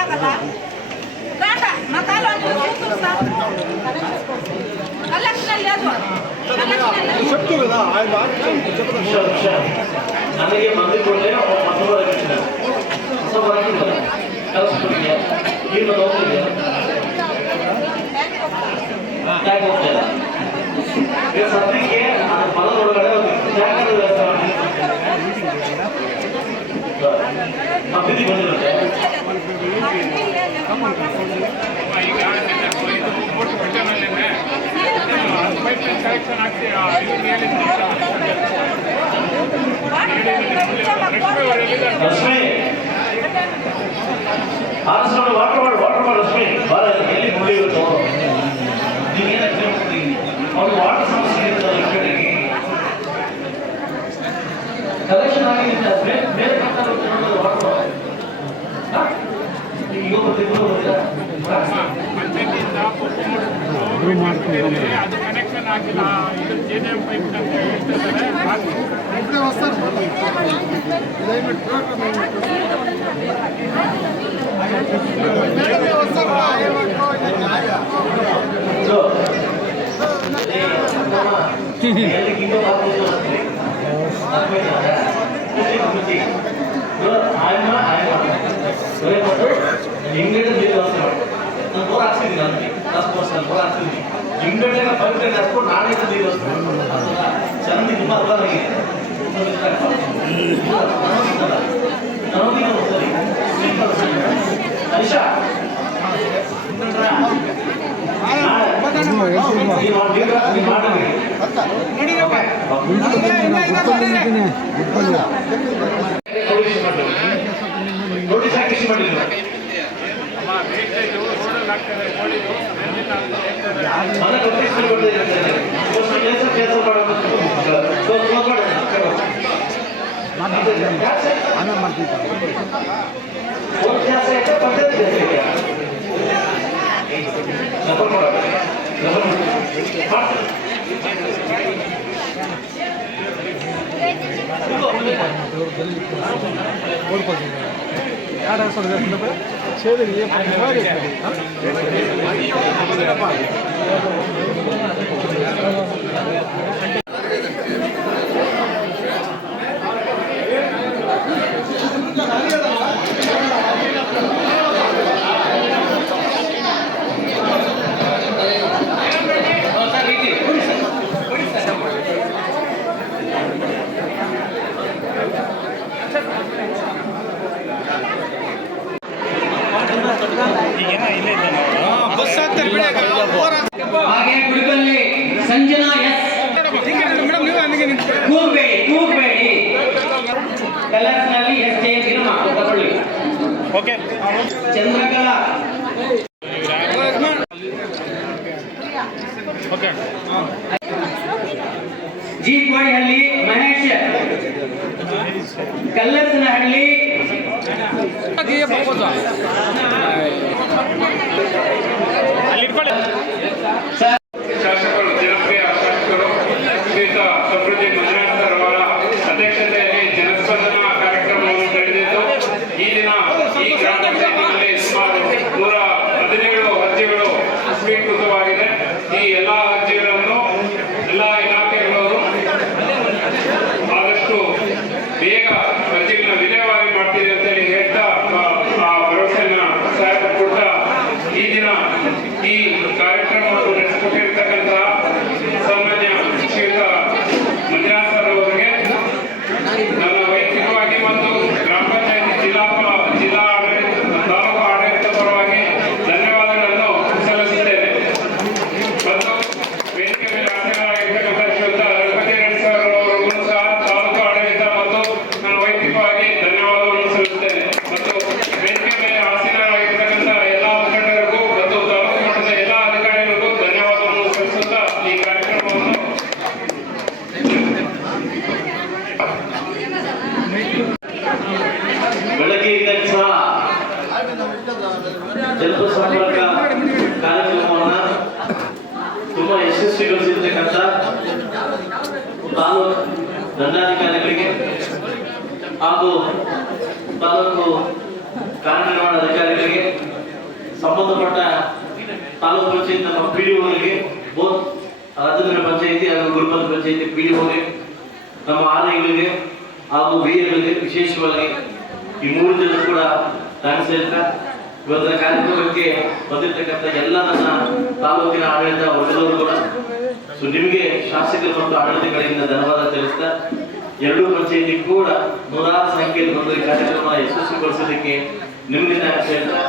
ಗೊತ್ತಾಗಲ್ಲ ಬೇಡ ಮಕಾಲ ಕಲೆಕ್ಷನಲ್ಲಿ ಅದು ನನಗೆ ಮಂದಿಕೊಂಡೆ ಸದ್ಯಕ್ಕೆ ಮನದ ಒಳಗಡೆ ಅಭಿವೃದ್ಧಿ ಬಂದಿರುತ್ತೆ. ರಶ್ಮಿ ಆರಿಸ್ಕೊಂಡು ವಾಟರ್ ಮಾಡಿ ರಶ್ಮಿ ಬಾರ ಎಲ್ಲಿ ಮುಳ್ಳಿ ಇರುತ್ತೋ ನೀವೇನ ಅವ್ರು ವಾಟರ್ ಸಮಸ್ಯೆ ಇರ್ತದೆ ಕಲೆಕ್ಷನ್ ಆಗಿದೆ ಬೇರೆ ವಾಟರ್ ಈಗ ಅದು ಕನೆಕ್ಷನ್ ಆಗಿಲ್ಲ ಇದು JJM ಪೈಪ್ ಅಂತ ಹೇಳ್ತಿದ್ದಾರೆ. ಬೋರ್ ಹಾಕ್ಸಿದ್ದೀನಿ ನನಗೆ ಬೋರ್ ಹಾಕ್ಸಿದ್ದೀನಿ ಇಂಗ್ಲೆಂಡ್ ಪವಿತ್ರ ಹಾಕ್ಕೊಂಡು ನಾಳೆ ನೀರು ಚಂದ ತುಂಬ ಅರ್ಬಾಗಿದೆ ಹರೀಶಾ ನೋಟಿಸ್ ಹಾಕಿ ಕೃಷಿ ಮಾಡಿಲ್ಲ ಹಾಗೆ ಗುಡಿಬಲ್ಲಿ ಸಂಜನಾ ಎಸ್ ಕೂಗಬೇಡಿ ಕಲರ್ಸ್ನಲ್ಲಿ ಎಸ್ ಜೆ ಸಿನಿಮಾ ತಗೊಳ್ಳಿ. ಚಂದ್ರಕಲಾ ಜಿ ಕೋಡಿಹಳ್ಳಿ ಮಹೇಶ್ ಕಲ್ಲಸನಹಳ್ಳಿ ಶಾಸಕರು ಜನಪ್ರಿಯ ಶಾಸಕರು ಶ್ರೀಯುತ ಸಮೃದ್ಧಿ ಮಂಜುನಾಥ ಅವರ ಅಧ್ಯಕ್ಷತೆಯಲ್ಲಿ ಜನಸ್ಪಂದನ ಕಾರ್ಯಕ್ರಮವನ್ನು ನಡೆದಿದ್ದು ಈ ದಿನ ಈ ಗ್ರಾಮ ಪಂಚಾಯತಿನಲ್ಲಿ ಸುಮಾರು 117 ಅರ್ಜಿಗಳು ಸ್ವೀಕೃತವಾಗಿದೆ. ಈ ಎಲ್ಲ ಅರ್ಜಿಗಳನ್ನು ಎಲ್ಲ ಇಲಾಖೆಗಳವರು ಆದಷ್ಟು ಬೇಗ ಅರ್ಜಿಗಳನ್ನ ವಿಲೇವಾರಿ ಮಾಡ್ತೀರಿ ಅಂತೇಳಿ ಹೇಳ್ತಾ ಆ ಭರವಸೆಯನ್ನ ಸಾಹೇಬರು ಕೊಡ್ತಾ ಈ ದಿನ ಈ ಕಾರ್ಯಕ್ರಮವನ್ನು ನಡೆಸಿಕೊಟ್ಟಿರ್ತಕ್ಕಂತಹ ಸಾಮಾನ್ಯ ಶ್ರೀಯುತ ಮಂಜುನಾಥ್ ಸರ್ ಅವರಿಗೆ ನನ್ನ ವೈಯಕ್ತಿಕವಾಗಿ ಮತ್ತು ಗ್ರಾಮ ಪಂಚಾಯತಿ ಜಿಲ್ಲಾ ಆಡಳಿತ ತಾಲೂಕು ಆಡಳಿತ ಪರವಾಗಿ ಧನ್ಯವಾದಗಳನ್ನು ಸಲ್ಲಿಸುತ್ತೇನೆ. ಮತ್ತು ವೇದಿಕೆ ಮೇಲೆ ಆಸೆಗಳಾಗಿರ್ತಕ್ಕಂಥ ಶ್ರೀಯುತ ರಘುಪತಿ ರೆಡ್ಡಿ ಸರ್ ಅವರಿಗೂ ಸಹ ತಾಲೂಕು ಆಡಳಿತ ಮತ್ತು ನನ್ನ ವೈಯಕ್ತಿಕವಾಗಿ ಧನ್ಯವಾದವನ್ನು ಸಲ್ಲಿಸುತ್ತೇನೆ. ಮತ್ತು ವೇದಿಕೆ ಮೇಲೆ ಆಸೀನರಾಗಿರ್ತಕ್ಕಂಥ ಎಲ್ಲ ಮುಖಂಡರಿಗೂ ಮತ್ತು ತಾಲೂಕು ಮಟ್ಟದ ಎಲ್ಲ ಅಧಿಕಾರಿಗಳಿಗೂ ಧನ್ಯವಾದವನ್ನು ಸಲ್ಲಿಸುತ್ತಾ ಈ ಕಾರ್ಯಕ್ರಮವನ್ನು ಬೆಳಗ್ಗೆಯಿಂದ ಸಹ ಜಲಸಂಪರ್ಕ ಕಾರ್ಯಕ್ರಮವನ್ನು ತುಂಬಾ ಯಶಸ್ವಿಗೊಳಿಸಿರ್ತಕ್ಕಂಥ ತಾಲೂಕು ದಂಡಾಧಿಕಾರಿಗಳಿಗೆ ಹಾಗೂ ತಾಲೂಕು ಕಾರ್ಯನಿರ್ವಹಣಾ ಅಧಿಕಾರಿಗಳಿಗೆ ಸಂಬಂಧಪಟ್ಟ ತಾಲೂಕು ಪಂಚಾಯತ್ ನಮ್ಮ PDOಗಳಿಗೆ ಬೋತ್ ರಾಜೇಂದ್ರ ಪಂಚಾಯತಿ ಹಾಗೂ ಗುರುಪದ ಪಂಚಾಯತಿ PDOಗೆ ನಮ್ಮ ಆಲಯಗಳಿಗೆ ಹಾಗೂ ವೀರಗಳಿಗೆ ವಿಶೇಷವಾಗಿ ಈ 3 ಜನ ಕೂಡ ಥ್ಯಾಂಕ್ಸ್ ಹೇಳ್ತಾ ಇವತ್ತಿನ ಕಾರ್ಯಕ್ರಮಕ್ಕೆ ಬಂದಿರತಕ್ಕಂಥ ಎಲ್ಲ ನನ್ನ ತಾಲೂಕಿನ ಆಡಳಿತ ವರ್ಗದವರು ಕೂಡ ಸೊ ನಿಮಗೆ ಶಾಸಕರು ಮತ್ತು ಆಡಳಿತಗಳಿಂದ ಧನ್ಯವಾದ ತಿಳಿಸ್ತಾ 2 ಪಂಚಾಯತಿ ಕೂಡ 100 ಸಂಖ್ಯೆಯಲ್ಲಿ ಬಂದು ಈ ಕಾರ್ಯಕ್ರಮ ಯಶಸ್ವಿಗೊಳಿಸೋದಕ್ಕೆ ನಿಮಗೆ ಥ್ಯಾಂಕ್ಸ್ ಹೇಳ್ತಾ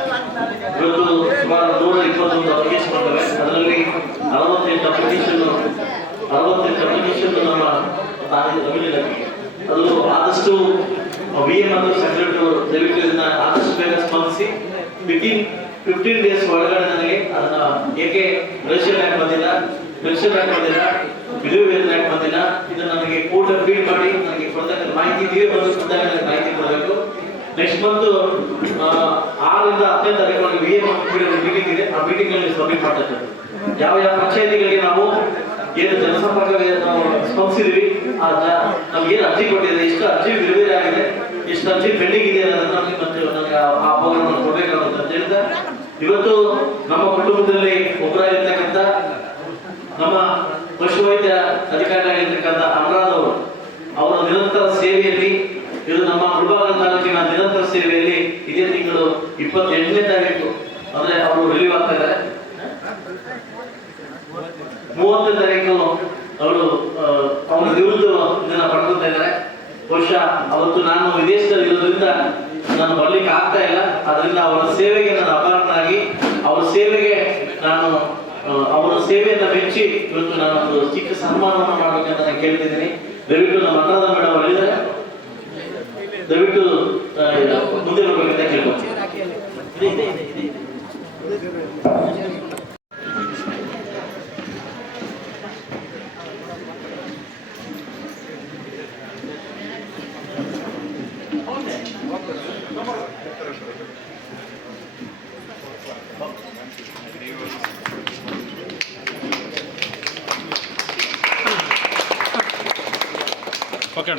ಇವತ್ತು ಸುಮಾರು 121 ಅಪ್ಲಿಕೇಶನ್ ಬಂದವೆ. ಅದರಲ್ಲಿ 68 ಅಪ್ಲಿಕೇಶನ್ ನಮ್ಮ ಅದು ಆದಷ್ಟು VM ಮತ್ತು ಸೆಕ್ರೆಟರಿ ಅವರು ದಯವಿಟ್ಟು ಇದನ್ನ ಆದಷ್ಟು ಬೇಗ ಸ್ಪಂದಿಸಿ 15 ಡೇಸ್ ಒಳಗಡೆ ನನಗೆ ಅದನ್ನ ಏಕೆ ರೇಷನ್ ಬ್ಯಾಂಕ್ ಬಂದಿಲ್ಲ, ಪೆನ್ಷನ್ ಬ್ಯಾಂಕ್ ಬಂದಿಲ್ಲ, ವಿಧವೆ ವೇತನ ಬ್ಯಾಂಕ್ ಬಂದಿಲ್ಲ, ಇದನ್ನ ನನಗೆ ಕೋರ್ಟ್ ಫೀಡ್ ಮಾಡಿ ನನಗೆ ಕೊಡ್ತಕ್ಕಂಥ ಮಾಹಿತಿ ಇದೀವಿ ಬಂದು ಕೊಟ್ಟಾಗ ನನಗೆ ಮಾಹಿತಿ ಕೊಡಬೇಕು. ನೆಕ್ಸ್ಟ್ ಮಂತ್ 6 ರಿಂದ 10 ತಾರೀಕು VM ಮೀಟಿಂಗ್ ಇದೆ. ಆ ಮೀಟಿಂಗ್ ಅಲ್ಲಿ ಸಬ್ಮಿಟ್ ಮಾಡ್ತಾ ಯಾವ ಪಂಚಾಯತಿಗಳಿಗೆ ನಾವು ಏನು ಜನಸಂಪರ್ಕ ನಾವು ಸ್ಪಂದಿಸಿದ್ವಿ ನಮ್ಗೆ ಏನು ಅರ್ಜಿ ಕೊಟ್ಟಿದೆ, ಎಷ್ಟು ಅರ್ಜಿ ಬಿಡುಗಡೆ ಆಗಿದೆ, ಎಷ್ಟು ಅರ್ಜಿ ಪೆಂಡಿಂಗ್ ಇದೆ ಅನ್ನೋದನ್ನ ನಮಗೆ ಮತ್ತೆ ನನಗೆ ಆ ಪ್ರೋಗ್ರಾಮ್ ಕೊಡಬೇಕಾಗುತ್ತೆ ಅಂತ ಹೇಳಿದ ಇವತ್ತು ನಮ್ಮ ಕುಟುಂಬದಲ್ಲಿ ಒಬ್ಬರಾಗಿರ್ತಕ್ಕಂಥ ನಮ್ಮ ಪಶುವೈದ್ಯ ಅಧಿಕಾರಿಯಾಗಿರ್ತಕ್ಕಂಥ ಅನುರಾಧ್ ಅವರು ಅವರ ನಿರಂತರ ಸೇವೆಯಲ್ಲಿ ಇದು ನಮ್ಮ ಮುಳಬಾಗಿಲು ತಾಲೂಕಿನ ನಿರಂತರ ಸೇವೆಯಲ್ಲಿ ಇದೇ ತಿಂಗಳು 28ನೇ ತಾರೀಕು ಅಂದ್ರೆ ಅವರು ರಿಲೀವ್ ಆಗ್ತಾ ಇದ್ದಾರೆ. 30ನೇ ತಾರೀಕು ಅವರು ಅವರ ನಿವೃತ್ತಿ ದಿನ ಪಡ್ಕೊತಾ ಇದ್ದಾರೆ. ಬಹುಶಃ ಅವತ್ತು ನಾನು ವಿದೇಶದಲ್ಲಿ ಇರೋದ್ರಿಂದ ನಾನು ಬರ್ಲಿಕ್ಕೆ ಆಗ್ತಾ ಇಲ್ಲ. ಅದರಿಂದ ಅವರ ಸೇವೆಗೆ ನಾನು ಅಪಾರನಾಗಿ ಅವರ ಸೇವೆಗೆ ನಾನು ಅವರ ಸೇವೆಯನ್ನು ಮೆಚ್ಚಿ ಇವತ್ತು ನಾನು ಒಂದು ಚಿಕ್ಕ ಸನ್ಮಾನವನ್ನು ಮಾಡಬೇಕಂತ ನಾನು ಕೇಳ್ತಿದ್ದೀನಿ. ದಯವಿಟ್ಟು ನಮ್ಮ ಅನುರಾಧ ಮೇಡಮ್ ಅವರಿದ್ದಾರೆ, ದಯವಿಟ್ಟು ಮುಂದೆ ಬರ್ಬೇಕಂತ ಕೇಳ್ಬೋದು. ಓಕೆ